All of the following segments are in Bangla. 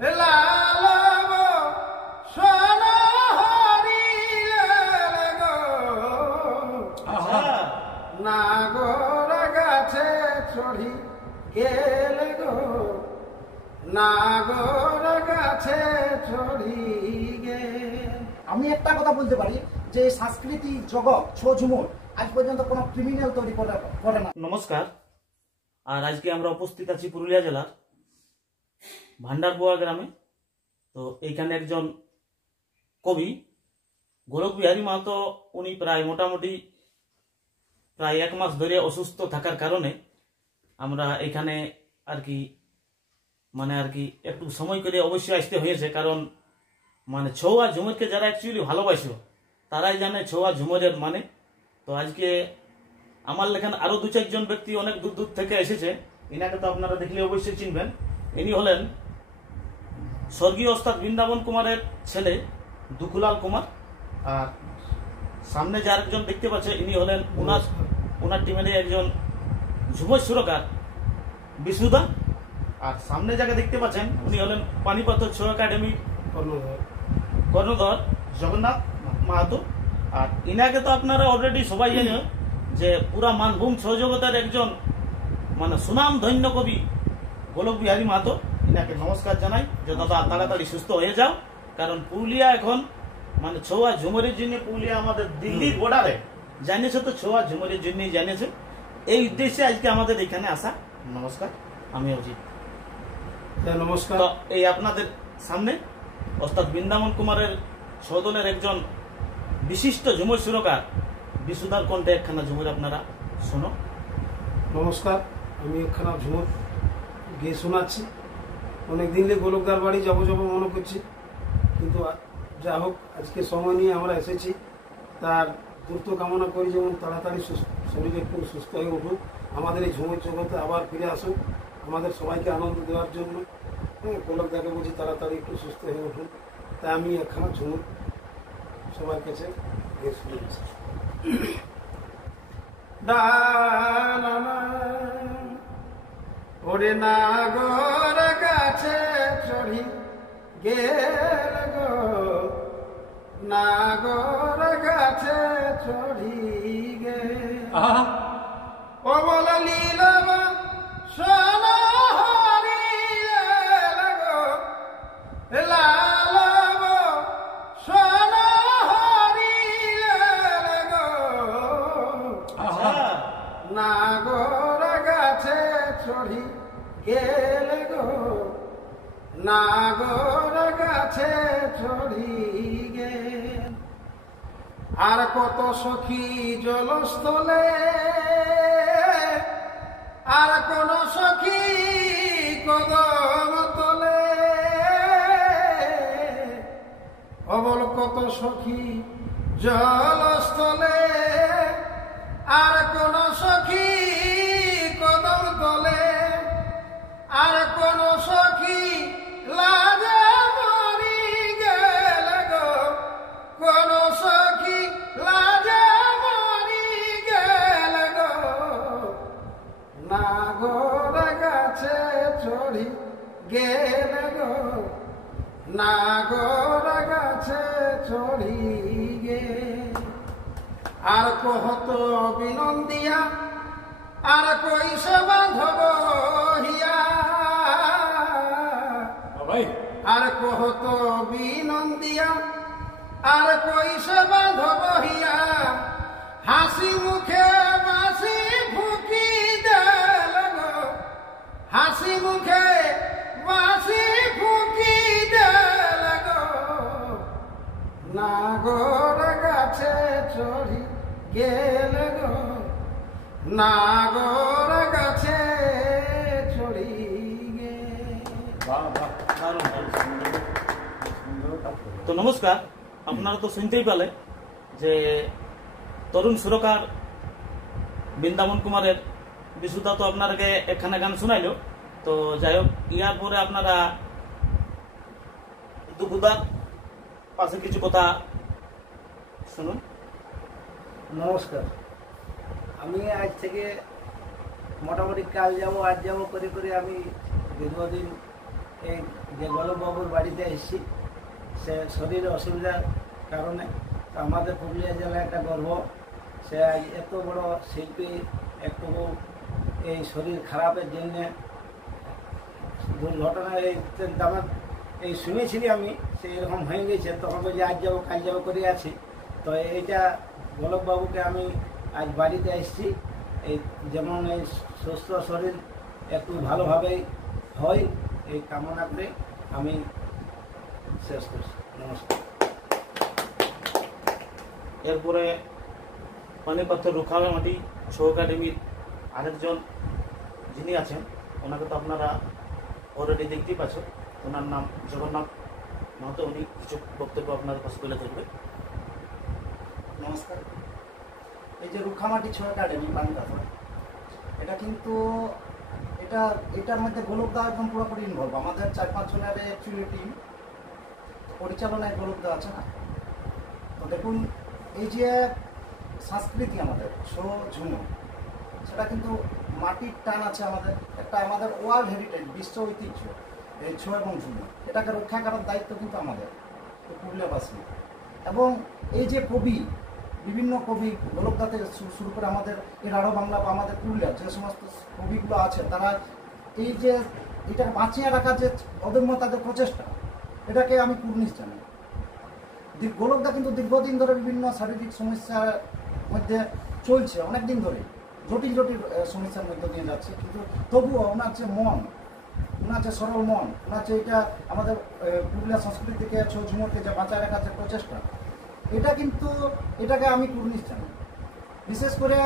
লালব সোনাহরিলে গো নাগর গাছে চড়ি গেলে গো নাগর গাছে চড়ি গে। আমি একটা কথা বলতে পারি যে সাংস্কৃতিক জগৎ ছৌ ঝুমুর আজ পর্যন্ত কোনো ক্রিমিনাল তৈরি করে না। নমস্কার। আর আজকে আমরা উপস্থিত আছি পুরুলিয়া জেলার ভান্ডারবোয়া গ্রামে। তো এইখানে একজন কবি গোলক বিহারী মাহাতো, উনি মোটামুটি প্রায় 1 মাস ধরে অসুস্থ থাকার কারণে আমরা এখানে আর কি একটু সময় করে অবশ্যই আসতে হয়েছে। কারণ ছৌ আর ঝুমুরকে যারা অ্যাকচুয়ালি ভালোবাসো তারাই জানে ছৌ আর ঝুমুরের মানে। তো আজকে আমার লেখান আরো 2-4 জন ব্যক্তি অনেক দূর দূর থেকে এসেছে। ইনাকে তো আপনারা দেখলে অবশ্যই চিনবেন। ইনি হলেন স্বর্গীয় ওস্তাদ বৃন্দাবন কুমারের ছেলে দুখুলাল কুমার। আর সামনে যে আরেকজন দেখতে পাচ্ছে ইনি হলেন ওনার টিমের একজন ঝুমুর সুরকার বিষ্ণুদা। আর সামনে যাকে দেখতে পাচ্ছেন উনি হলেন পানিপথর ছৌ একাডেমি কর্ণধর জগন্নাথ মাহাতো। আর ইনাকে তো আপনারা অলরেডি সবাই জানেন যে পুরা মানভূম ছৌ জগতের একজন সুনাম ধন্য কবি গোলক বিহারী মাহাতো। ইনাকে নমস্কার জানাই যে দাদা তাড়াতাড়ি সুস্থ হয়ে যাও। কারণ পুরুলিয়া এখন ছৌ আর ঝুমুরের জন্য পুরুলিয়া আমাদের দিল্লির বর্ডারে জানিয়েছে, তো ছৌ আর ঝুমুরের জন্যই জানিয়েছে। এই উদ্দেশ্যে আজকে আমাদের এখানে আসা। নমস্কার, আমি অজিত। নমস্কার। তো এই আপনাদের সামনে ওস্তাদ বৃন্দাবন কুমারের সদলের একজন বিশিষ্ট ঝুমুর সুরকার বিশুদার কণ্ঠে একখানা ঝুমুর আপনারা শোনো। নমস্কার, আমি একখানা ঝুমুর গিয়ে শোনাচ্ছি। অনেকদিন দিয়ে গোলকদার বাড়ি যাবো যাবো মনে করছি, কিন্তু যা হোক আজকে সময় নিয়ে আমরা এসেছি। তার দ্রুত কামনা করি যেমন তাড়াতাড়ি শরীরে একটু সুস্থ হয়ে উঠুক, আমাদের এই ঝুমুর জগতে আবার ফিরে আসুক আমাদের সবাইকে আনন্দ দেওয়ার জন্য। গোলকদাকে বলছি তাড়াতাড়ি একটু সুস্থ হয়ে উঠুন। তাই আমি একখানা ঝুমুর সবার কাছে গিয়ে শুনেছি। ওরে নাগর গাছে চড়ি গেল গো নাগর গাছে চড়ি গে ও বল লীলব সোনাহরিলে গো লালব সোনাহরিলে গো নাগর গাছে চড়ি গেল গো নাগর গাছে চড়ি গে। আর কত সখী জলস্থলে, আর কোন সখী কদম তলে, অবল কত সখী জলস্থলে, আর কোন সখী কদম তলে, আর কোন সখী লাজে মরি গেল গো কোন সখী লাজে মরি গেল গো নাগর গাছে চড়ি গেল গো নাগর গাছে চড়ি গে। আর কহত বিনন্দিয়া আর কইসে বাঁধব হিয়া, আর কহত বিনন্দিয়া আর কইসে বাঁধব হিয়া, হাসি মুখে বাঁশি ফুকি দেল গো হাসি মুখে বাঁশি ফুকি দেল গো নাগর গাছে চড়ি গেল গো নাগর গাছে চড়ি গে। তো নমস্কার, আপনারা তো শুনতেই পেলে যে তরুণ সুরকার বৃন্দাবন কুমারের বিশুদা তো আপনাকে একখানা গান শোনাইল। তো যাই হোক, ইয়ার পরে আপনারা দুখুদার পাশে কিছু কথা শুনুন। নমস্কার, আমি আজ থেকে মোটামুটি কাল যাবো আজ যাবো করে করে আমি দীর্ঘদিন এই যে গোলকবাবুর বাড়িতে এসেছি, সে শরীরে অসুবিধার কারণে তো আমাদের পুরুলিয়া জেলায় একটা গর্ব, সে আজ এত বড় শিল্পী একটু এই শরীর খারাপের জন্যে দুর্ঘটনার এই দামে এই শুনেছিলি আমি সে এরকম হয়ে গেছে, তখন বলছি আজ যাবো কাল যাবো করে আছি। তো এইটা গোলকবাবুকে আমি আজ বাড়িতে এসেছি, এই যেমন এই সুস্থ শরীর একটু ভালোভাবেই হয় এই কামনা করে আমি শেষ করছি। নমস্কার। এরপরে পানিপাত্র রুখামে মাটি শো একাডেমির আরেকজন যিনি আছেন, ওনাকে তো আপনারা অলরেডি দেখতেই পাচ্ছেন, ওনার নাম জগন্নাথ মাহাতো। উনি কিছু বক্তব্য আপনার কাছে তুলে ধরবে। নমস্কার। এই যে রুখামাটি ছয় একাডেমি পানিপাথর, এটা কিন্তু এটার মধ্যে গোলকদা একদম পুরোপুরি ইনভলভ। আমাদের 4-5 জনের অ্যাকচুয়ালি টিম পরিচালনায় গোলকদা আছে না। তো দেখুন, এই যে সংস্কৃতি আমাদের ছৌ ঝুমুর, সেটা কিন্তু মাটির টান আছে আমাদের, একটা আমাদের ওয়ার্ল্ড হেরিটেজ বিশ্ব ঐতিহ্য এই ছৌ এবং ঝুমুর, এটাকে রক্ষা করার দায়িত্ব কিন্তু আমাদের পুরুলিয়াবাসী। এবং এই যে কবি, বিভিন্ন কবি গোলকদা থেকে শুরু করে আমাদের এই রাঢ় বাংলা বা আমাদের পুরুলিয়ার যে সমস্ত কবিগুলো আছে, তারা এই যে এটাকে বাঁচিয়ে রাখার যে অদম্য তাদের প্রচেষ্টা, এটাকে আমি কুর্নিশ জানাই। গোলকদা কিন্তু দীর্ঘদিন ধরে বিভিন্ন শারীরিক সমস্যার মধ্যে চলছে, অনেক দিন ধরে জটিল জটিল সমস্যার মধ্যে দিয়ে যাচ্ছে, কিন্তু তবুও ওনার যে মন, ওনার যে সরল মন, ওনার যে এটা আমাদের পুরুলিয়া সংস্কৃতিকে ছৌ ঝুমুরকে যে বাঁচায় রাখার যে প্রচেষ্টা, এটাকে আমি কুর্নিশ জানি। বিশেষ করে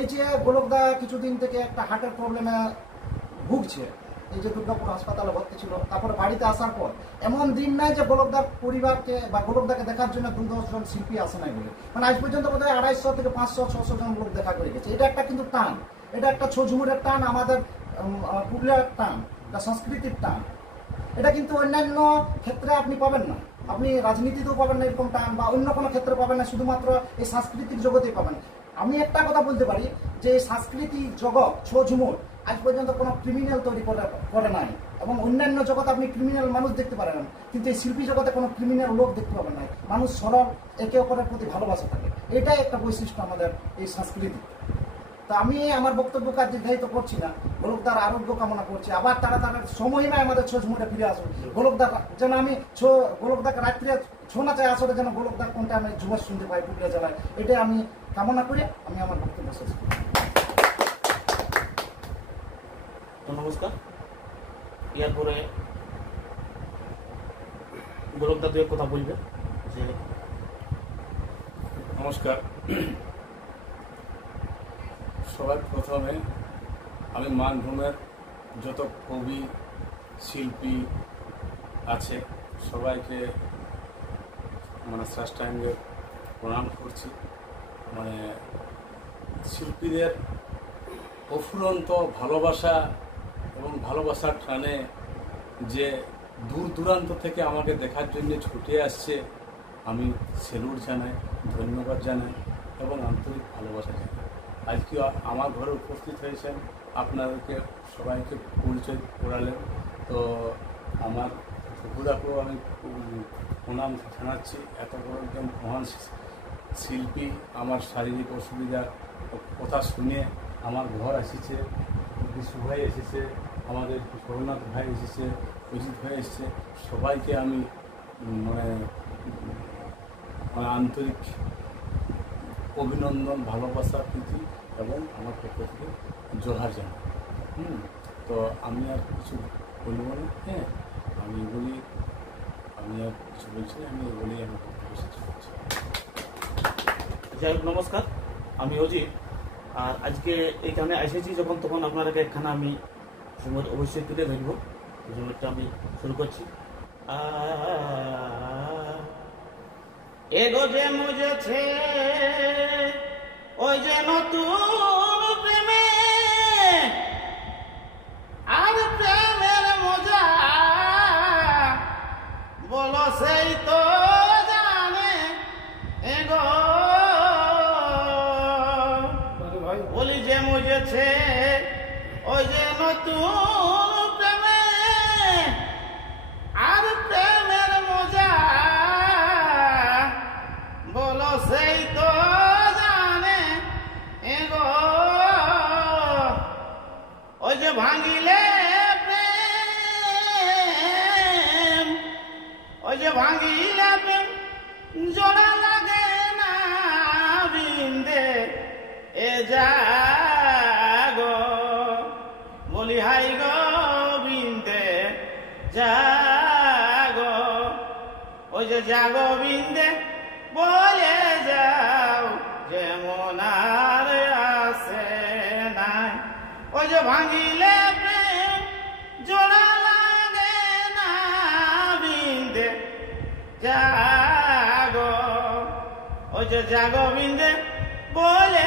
এই যে গোলকদা কিছুদিন থেকে একটা হার্টের প্রবলেমে ভুগছে, এই যে দুর্গাপুর হাসপাতালে ভর্তি ছিল, তারপরে বাড়িতে আসার পর এমন দিন নাই যে গোলকদার পরিবারকে বা গোলকদাকে দেখার জন্য 2-10 জন শিল্পী আসে নাই বলে, মানে আজ পর্যন্ত বোধহয় 250 থেকে 500-600 জন লোক দেখা করে গেছে। এটা একটা কিন্তু টান, এটা একটা ছৌ ঝুমুরের টান, আমাদের পুরুলিয়ার টান, এটা সংস্কৃতির টান। এটা কিন্তু অন্যান্য ক্ষেত্রে আপনি পাবেন না, আপনি রাজনীতিতেও পাবেন না এরকম টান, বা অন্য কোনো ক্ষেত্রে পাবেন না, শুধুমাত্র এই সাংস্কৃতিক জগতেই পাবেন। আমি একটা কথা বলতে পারি যে এই সাংস্কৃতিক জগৎ ছৌ ঝুমুর আজ পর্যন্ত কোনো ক্রিমিনাল তৈরি করে নাই, এবং অন্যান্য জগতে আপনি ক্রিমিনাল মানুষ দেখতে পারেন, কিন্তু এই শিল্পী জগতে কোনো ক্রিমিনাল লোক দেখতে পাবেন না। মানুষ সরল, একে অপরের প্রতি ভালোবাসা থাকে, এটাই একটা বৈশিষ্ট্য আমাদের এই সংস্কৃতি। তো আমি আমার বক্তব্য কাজ দীর্ঘায়িত করছি না, গোলকদার আরোগ্য কামনা করছি। আবার তারা সময়ময় আমাদের ছৌ ঝুমুরে ফিরে আসুন। গোলকদার যেন আমি গোলকদাকে রাত্রে ছৌ নাচায় আসলে যেন গোলকদার কোনটা আমি ঝুমুর শুনতে পাই পুরুলিয়া জেলায়, এটাই আমি কামনা করে আমি আমার বক্তব্য শেষ করি। তো নমস্কার। এরপরে গোলকদা দু এক কথা বলবে। যে নমস্কার। সবার প্রথমে আমি মানভূমের যত কবি শিল্পী আছে সবাইকে মানে সাষ্টাঙ্গে প্রণাম করছি। মানে শিল্পীদের অফুরন্ত ভালোবাসা এবং ভালোবাসার টানে যে দূর দূরান্ত থেকে আমাকে দেখার জন্য ছুটে আসছে, আমি সেলুট জানাই, ধন্যবাদ জানাই এবং আন্তরিক ভালোবাসা জানাই। আজকে আমার ঘরে উপস্থিত হয়েছেন, আপনাদেরকে সবাইকে পরিচয় করালেন, তো আমার ঠাকুরাকেও আমি প্রণাম জানাচ্ছি। এত বড় একজন মহান শিল্পী আমার শারীরিক অসুবিধার কথা শুনে আমার ঘর এসেছে, বিশু ভাই এসেছে, আমাদের জগন্নাথ ভাই এসেছে, অজিত ভাই এসেছে, সবাইকে আমি মানে আন্তরিক অভিনন্দন, ভালোবাসা, প্রীতি এবং আমার পক্ষ থেকে জোহার জানাই। তো আমি আর কিছু বলবো না। হ্যাঁ, আমি আর কিছু বলছি না, আমি এগুলি আমি বক্তব্য শেষ করছি। যাই হোক, নমস্কার, আমি অজিত। আর আজকে এইখানে এসেছি যখন, তখন আপনারাকে একখানা আমি ঝুমুর অবশ্যই তুলে ধরবো। ঝুমুরটা আমি শুরু করছি। এগো যে মুজেছে ওই যে নতুন প্রেমে, আর প্রেমের মজা বলো সেই তো জানে। এগো বলি যে মুজেছে ওই যে নতুন প্রেমে, যে ভাঙিলে প্রেম জোড়া লাগে না বিন্দে এ জাগো বলি হাই গো বিন্দে জাগো ওই যে জাগো বিন্দে বলে যাও যেমন আর আসে নাই ওই যে ভাঙিলে প্রেম জোড়া লাগে না বিন্দে জাগো ওই যে জাগো বিন্দে বলে